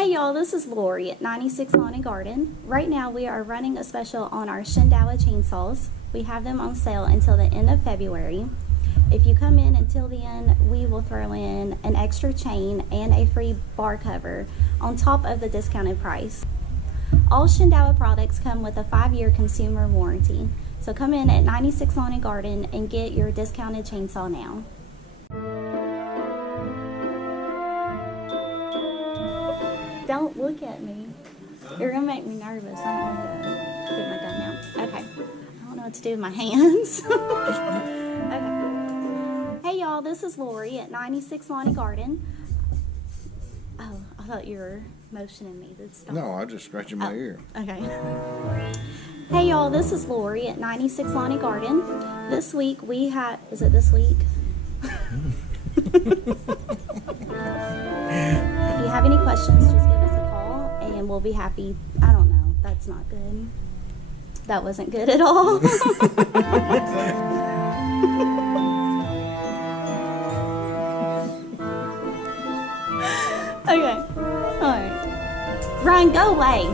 Hey y'all, this is Lori at 96 Lawn and Garden. Right now we are running a special on our Shindaiwa Chainsaws. We have them on sale until the end of February. If you come in until the end, we will throw in an extra chain and a free bar cover on top of the discounted price. All Shindaiwa products come with a 5-year consumer warranty. So come in at 96 Lawn and Garden and get your discounted chainsaw now. Don't look at me. You're gonna make me nervous. I'm gonna get my gun out. Okay. I don't know what to do with my hands. Okay. Hey y'all, this is Lori at 96 Lawn and Garden. Oh, I thought you were motioning me to stop. No, I just scratching my ear. Okay. Hey y'all, this is Lori at 96 Lawn and Garden. This week we have, is it this week? If you have any questions, just give us a call and we'll be happy. I don't know, that's not good. That wasn't good at all. Okay, alright. Ryan, go away.